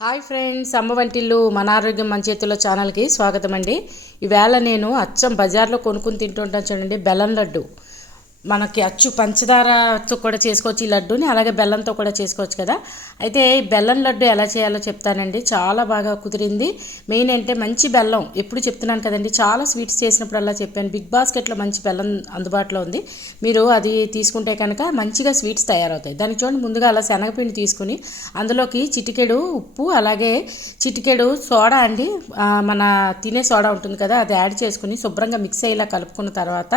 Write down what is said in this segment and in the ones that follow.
Hi friends, అమ్మ వంటిల్లు మన ఆరోగ్యం మన చేతుల్లో ఛానల్కి స్వాగతం అండి. ఈవేళ నేను అచ్చం బజార్లో కొనుక్కుని తింటుంటాను చూడండి, బెల్లం లడ్డు. మనకి అచ్చు పంచదారతో కూడా చేసుకోవచ్చు ఈ లడ్డూని, అలాగే బెల్లంతో కూడా చేసుకోవచ్చు కదా. అయితే ఈ బెల్లం లడ్డు ఎలా చేయాలో చెప్తానండి. చాలా బాగా కుదిరింది. మెయిన్ అంటే మంచి బెల్లం, ఎప్పుడు చెప్తున్నాను కదండి, చాలా స్వీట్స్ చేసినప్పుడల్లా చెప్పాను, బిగ్ బాస్కెట్లో మంచి బెల్లం అందుబాటులో ఉంది. మీరు అది తీసుకుంటే కనుక మంచిగా స్వీట్స్ తయారవుతాయి. దానికి చూడండి, ముందుగా అలా శనగపిండి తీసుకుని అందులోకి చిటికెడు ఉప్పు, అలాగే చిటికెడు సోడా అండి, మన తినే సోడా ఉంటుంది కదా, అది యాడ్ చేసుకుని శుభ్రంగా మిక్స్ అయ్యేలా కలుపుకున్న తర్వాత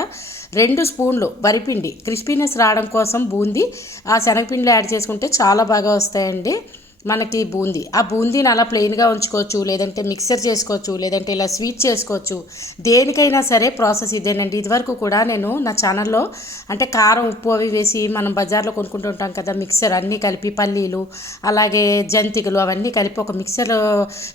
2 స్పూన్లు వరిపిండి, క్రిస్పీనెస్ రావడం కోసం బూందీ ఆ శనగపిండిలో యాడ్ చేసుకుంటే చాలా బాగా వస్తాయండి మనకి బూందీ. ఆ బూందీని అలా ప్లెయిన్గా ఉంచుకోవచ్చు, లేదంటే మిక్సర్ చేసుకోవచ్చు, లేదంటే ఇలా స్వీట్ చేసుకోవచ్చు. దేనికైనా సరే ప్రాసెస్ ఇదేనండి. ఇదివరకు కూడా నేను నా ఛానల్లో అంటే కారం ఉప్పు అవి వేసి మనం బజార్లో కొనుక్కుంటూ ఉంటాం కదా, మిక్సర్ అన్నీ కలిపి పల్లీలు అలాగే జంతికలు అవన్నీ కలిపి ఒక మిక్సర్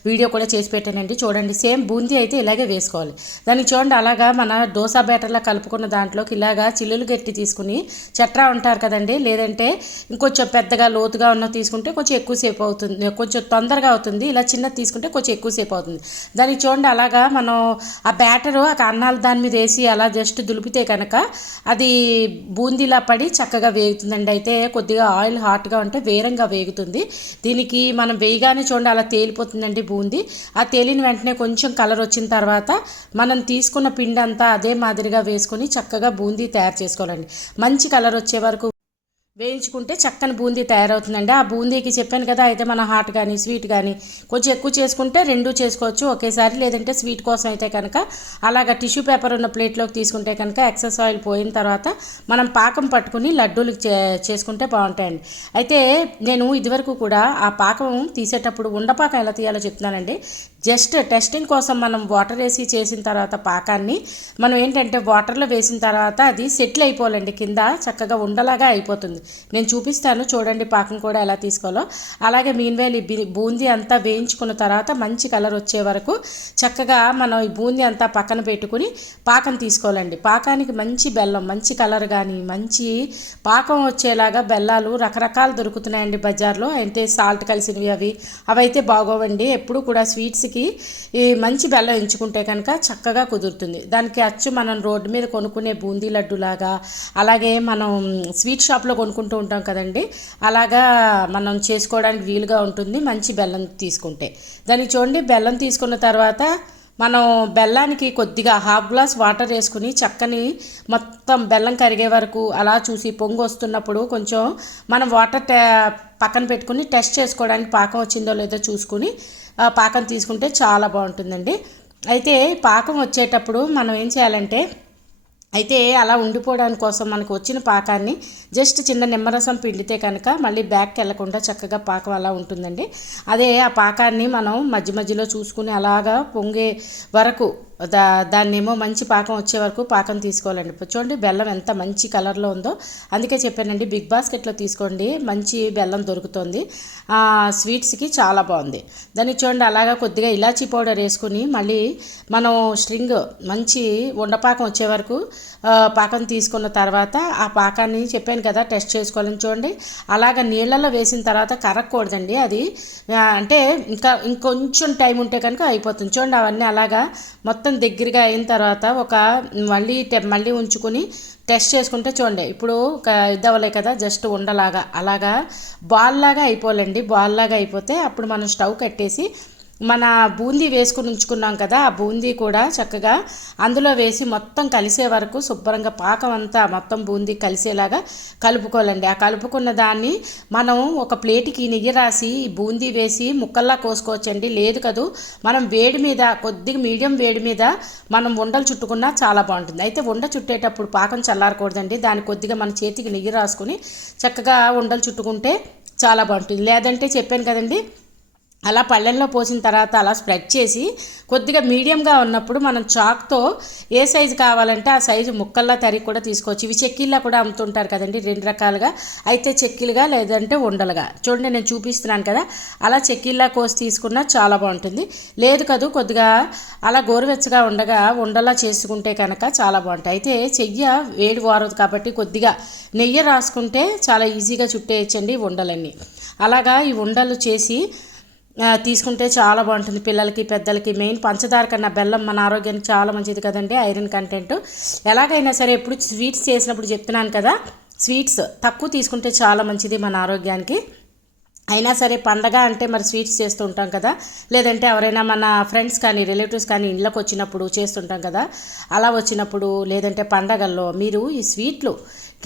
వీడియో కూడా చేసి పెట్టానండి. చూడండి, సేమ్ బూందీ అయితే ఇలాగే వేసుకోవాలి. దానికి చూడండి, అలాగా మన దోశ బ్యాటర్లా కలుపుకున్న దాంట్లోకి ఇలాగా చిల్లులు గట్టి తీసుకుని, చట్రా ఉంటారు కదండి, లేదంటే ఇంకొంచెం పెద్దగా లోతుగా ఉన్న తీసుకుంటే కొంచెం ఎక్కువసేపు అవుతుంది, కొంచెం తొందరగా అవుతుంది. ఇలా చిన్నది తీసుకుంటే కొంచెం ఎక్కువసేపు అవుతుంది. దానికి చూడండి, అలాగా మనం ఆ బ్యాటరు ఆ అన్నాలు దాని మీద వేసి అలా జస్ట్ దులిపితే కనుక అది బూందీలా పడి చక్కగా వేగుతుందండి. అయితే కొద్దిగా ఆయిల్ హాట్గా ఉంటే వేరంగా వేగుతుంది. దీనికి మనం వేయగానే చూడండి అలా తేలిపోతుందండి బూందీ. ఆ తేలిన వెంటనే కొంచెం కలర్ వచ్చిన తర్వాత మనం తీసుకున్న పిండి అంతా అదే మాదిరిగా వేసుకొని చక్కగా బూందీ తయారు చేసుకోవాలండి. మంచి కలర్ వచ్చే వరకు వేయించుకుంటే చక్కని బూందీ తయారవుతుందండి. ఆ బూందీకి చెప్పాను కదా, అయితే మన హాట్ కానీ స్వీట్ కానీ కొంచెం ఎక్కువ చేసుకుంటే 2 చేసుకోవచ్చు ఒకేసారి, లేదంటే స్వీట్ కోసం అయితే కనుక అలాగ టిష్యూ పేపర్ ఉన్న ప్లేట్లోకి తీసుకుంటే కనుక ఎక్సెస్ ఆయిల్ పోయిన తర్వాత మనం పాకం పట్టుకుని లడ్డూలు చేసుకుంటే బాగుంటాయండి. అయితే నేను ఇదివరకు కూడా ఆ పాకం తీసేటప్పుడు ఉండపాకం ఎలా తీయాలో చెప్తున్నానండి. జస్ట్ టెస్టింగ్ కోసం మనం వాటర్ వేసి చేసిన తర్వాత పాకాన్ని మనం ఏంటంటే వాటర్లో వేసిన తర్వాత అది సెటిల్ అయిపోవాలండి, కింద చక్కగా ఉండలాగా అయిపోతుంది. నేను చూపిస్తాను చూడండి పాకం కూడా ఎలా తీసుకోవాలో. అలాగే మీన్వేల్ ఈ బూందీ అంతా వేయించుకున్న తర్వాత మంచి కలర్ వచ్చే వరకు చక్కగా మనం ఈ బూందీ అంతా పక్కన పెట్టుకుని పాకం తీసుకోవాలండి. పాకానికి మంచి బెల్లం, మంచి కలర్ కానీ మంచి పాకం వచ్చేలాగా బెల్లాలు రకరకాలు దొరుకుతున్నాయండి బజార్లో. అంటే సాల్ట్ కలిసినవి అవైతే బాగోవండి. ఎప్పుడు కూడా స్వీట్స్కి ఈ మంచి బెల్లం ఎంచుకుంటే కనుక చక్కగా కుదురుతుంది. దానికి అచ్చు మనం రోడ్డు మీద కొనుక్కునే బూందీ లడ్డులాగా, అలాగే మనం స్వీట్ షాప్లో కొనుక్కుంటూ ఉంటాం కదండి, అలాగా మనం చేసుకోవడానికి వీలుగా ఉంటుంది మంచి బెల్లం తీసుకుంటే. దానికి చూడండి, బెల్లం తీసుకున్న తర్వాత మనం బెల్లానికి కొద్దిగా హాఫ్ గ్లాస్ వాటర్ వేసుకుని చక్కని మొత్తం బెల్లం కరిగే వరకు అలా చూసి పొంగు వస్తున్నప్పుడు కొంచెం మనం వాటర్ పక్కన పెట్టుకుని టెస్ట్ చేసుకోవడానికి పాకం వచ్చిందో లేదో చూసుకుని పాకం తీసుకుంటే చాలా బాగుంటుందండి. అయితే పాకం వచ్చేటప్పుడు మనం ఏం చేయాలంటే, అయితే అలా ఉండిపోవడానికి కోసం మనకు వచ్చిన పాకాన్ని జస్ట్ చిన్న నిమ్మరసం పిండితే కనుక మళ్ళీ బ్యాక్కి వెళ్లకుండా చక్కగా పాకం అలా ఉంటుందండి. అదే ఆ పాకాన్ని మనం మధ్య మధ్యలో చూసుకుని అలాగా పొంగే వరకు దాన్నేమో మంచి పాకం వచ్చే వరకు పాకం తీసుకోవాలండి. చూడండి బెల్లం ఎంత మంచి కలర్లో ఉందో, అందుకే చెప్పానండి బిగ్ బాస్కెట్లో తీసుకోండి, మంచి బెల్లం దొరుకుతుంది. స్వీట్స్కి చాలా బాగుంది. దానికి చూడండి అలాగా కొద్దిగా ఇలాచీ పౌడర్ వేసుకుని మళ్ళీ మనం స్ట్రింగ్ మంచి ఉండపాకం వచ్చే వరకు పాకం తీసుకున్న తర్వాత ఆ పాకాన్ని చెప్పాను కదా టెస్ట్ చేసుకోవాలని. చూడండి అలాగ నీళ్ళలో వేసిన తర్వాత కరగకూడదండి అది, అంటే ఇంకొంచెం టైం ఉంటే కనుక అయిపోతుంది. చూడండి అవన్నీ అలాగా మొత్తం దగ్గరగా అయిన తర్వాత ఒక మళ్ళీ ఉంచుకొని టెస్ట్ చేసుకుంటే చూడండి ఇప్పుడు ఇది అవ్వలే కదా, జస్ట్ ఉండలాగా అలాగా బాల్ లాగా అయిపోవాలండి. బాల్ లాగా అయిపోతే అప్పుడు మనం స్టవ్ కట్టేసి మన బూందీ వేసుకుని ఉంచుకున్నాం కదా, ఆ బూందీ కూడా చక్కగా అందులో వేసి మొత్తం కలిసే వరకు శుభ్రంగా పాకం అంతా మొత్తం బూందీ కలిసేలాగా కలుపుకోవాలండి. ఆ కలుపుకున్న దాన్ని మనం ఒక ప్లేట్కి నెయ్యి రాసి బూందీ వేసి ముక్కల్లా కోసుకోవచ్చండి. లేదు కదూ, మనం వేడి మీద కొద్దిగా మీడియం వేడి మీద మనం ఉండలు చుట్టుకున్నా చాలా బాగుంటుంది. అయితే ఉండ చుట్టేటప్పుడు పాకం చల్లారకూడదండి, దాన్ని కొద్దిగా మన చేతికి నెయ్యి రాసుకుని చక్కగా ఉండలు చుట్టుకుంటే చాలా బాగుంటుంది. లేదంటే చెప్పాను కదండి, అలా పళ్ళెంలో పోసిన తర్వాత అలా స్ప్రెడ్ చేసి కొద్దిగా మీడియంగా ఉన్నప్పుడు మనం చాక్తో ఏ సైజు కావాలంటే ఆ సైజు ముక్కల్లా తరిగి కూడా తీసుకోవచ్చు. ఇవి చెక్కీల్లా కూడా అమ్ముతుంటారు కదండి 2 రకాలుగా, అయితే చెక్కీలుగా లేదంటే ఉండలుగా. చూడండి నేను చూపిస్తున్నాను కదా, అలా చెక్కీల్లా కోసి తీసుకున్నా చాలా బాగుంటుంది. లేదు కదూ, కొద్దిగా అలా గోరువెచ్చగా ఉండలా చేసుకుంటే కనుక చాలా బాగుంటాయి. అయితే చెయ్యి వేడి వారదు కాబట్టి కొద్దిగా నెయ్యి రాసుకుంటే చాలా ఈజీగా చుట్టేయచ్చండి ఉండలన్నీ. అలాగా ఈ ఉండలు చేసి తీసుకుంటే చాలా బాగుంటుంది. పిల్లలకి పెద్దలకి మెయిన్ పంచదార కన్నా బెల్లం మన ఆరోగ్యానికి చాలా మంచిది కదండి, ఐరన్ కంటెంట్. ఎలాగైనా సరే ఎప్పుడు స్వీట్స్ చేసినప్పుడు చెప్తున్నాను కదా, స్వీట్స్ తక్కువ తీసుకుంటే చాలా మంచిది మన ఆరోగ్యానికి. అయినా సరే పండగ అంటే మరి స్వీట్స్ చేస్తూ ఉంటాం కదా, లేదంటే ఎవరైనా మన ఫ్రెండ్స్ కానీ రిలేటివ్స్ కానీ ఇళ్ళకి వచ్చినప్పుడు చేస్తుంటాం కదా, అలా వచ్చినప్పుడు లేదంటే పండగల్లో మీరు ఈ స్వీట్లు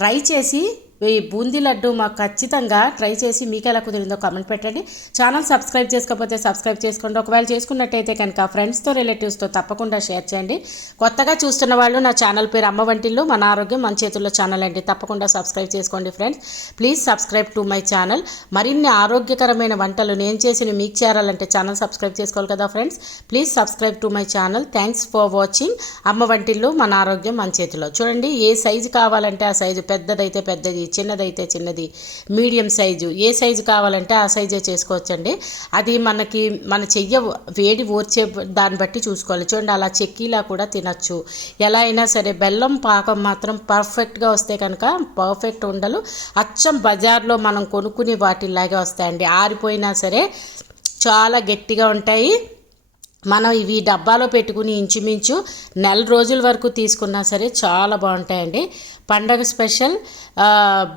ట్రై చేసి ఈ బూందీ లడ్డు మాకు ఖచ్చితంగా ట్రై చేసి మీకు ఎలా కుదిరిందో కామెంట్ పెట్టండి. ఛానల్ సబ్స్క్రైబ్ చేసుకోకపోతే సబ్స్క్రైబ్ చేసుకోండి. ఒకవేళ చేసుకున్నట్టయితే కనుక ఫ్రెండ్స్తో రిలేటివ్స్తో తప్పకుండా షేర్ చేయండి. కొత్తగా చూస్తున్న వాళ్ళు నా ఛానల్ పేరు అమ్మ వంటిల్లు మన ఆరోగ్యం మన చేతుల్లో ఛానల్ అండి. తప్పకుండా సబ్స్క్రైబ్ చేసుకోండి friends. Please subscribe to my channel. మరిన్ని ఆరోగ్యకరమైన వంటలు నేను చేసిన మీకు చేరాలంటే ఛానల్ సబ్స్క్రైబ్ చేసుకోవాలి కదా friends. Please subscribe to my channel. Thanks for watching. అమ్మ వంటిల్లు మన ఆరోగ్యం మన చేతిలో. చూడండి, ఏ సైజు కావాలంటే ఆ సైజు, పెద్దదైతే పెద్దది, చిన్నదైతే చిన్నది, మీడియం సైజు, ఏ సైజు కావాలంటే ఆ సైజే చేసుకోవచ్చండి. అది మన చెయ్య వేడి ఓర్చే దాన్ని బట్టి చూసుకోవాలి. చూడండి, అలా చెక్కీలా కూడా తినచ్చు. ఎలా అయినా సరే బెల్లం పాకం మాత్రం పర్ఫెక్ట్గా వస్తే కనుక పర్ఫెక్ట్ ఉండలు అచ్చం బజార్లో మనం కొనుక్కునే వాటిలాగే వస్తాయండి. ఆరిపోయినా సరే చాలా గట్టిగా ఉంటాయి. మనం ఇవి డబ్బాలో పెట్టుకుని ఇంచుమించు నెల రోజుల వరకు తీసుకున్నా సరే చాలా బాగుంటాయండి. పండగ స్పెషల్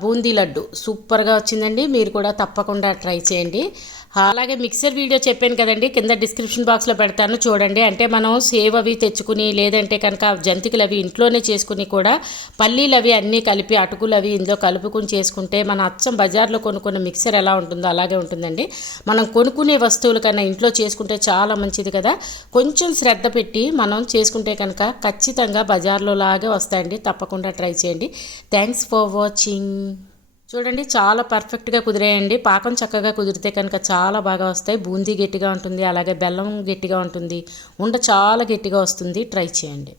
బూందీ లడ్డు సూపర్గా వచ్చిందండి. మీరు కూడా తప్పకుండా ట్రై చేయండి. అలాగే మిక్సర్ వీడియో చెప్పాను కదండి, కింద డిస్క్రిప్షన్ బాక్స్లో పెడతాను చూడండి. అంటే మనం సేవ్ అవి తెచ్చుకుని లేదంటే కనుక జంతికలు అవి ఇంట్లోనే చేసుకుని కూడా పల్లీలు అవి అన్నీ కలిపి అటుకులు అవి ఇందులో కలుపుకుని చేసుకుంటే మన అచ్చం బజార్లో కొనుక్కున్న మిక్సర్ ఎలా ఉంటుందో అలాగే ఉంటుందండి. మనం కొనుక్కునే వస్తువుల కన్నా ఇంట్లో చేసుకుంటే చాలా మంచిది కదా. కొంచెం శ్రద్ధ పెట్టి మనం చేసుకుంటే కనుక ఖచ్చితంగా బజార్లో లాగే వస్తాయండి. తప్పకుండా ట్రై చేయండి. Thanks for watching. చూడండి, చాలా పర్ఫెక్ట్గా కుదిరేయండి. పాకం చక్కగా కుదిరితే కనుక చాలా బాగా వస్తాయి. బూందీ గట్టిగా ఉంటుంది, అలాగే బెల్లం గట్టిగా ఉంటుంది, ఉండ చాలా గట్టిగా వస్తుంది. ట్రై చేయండి.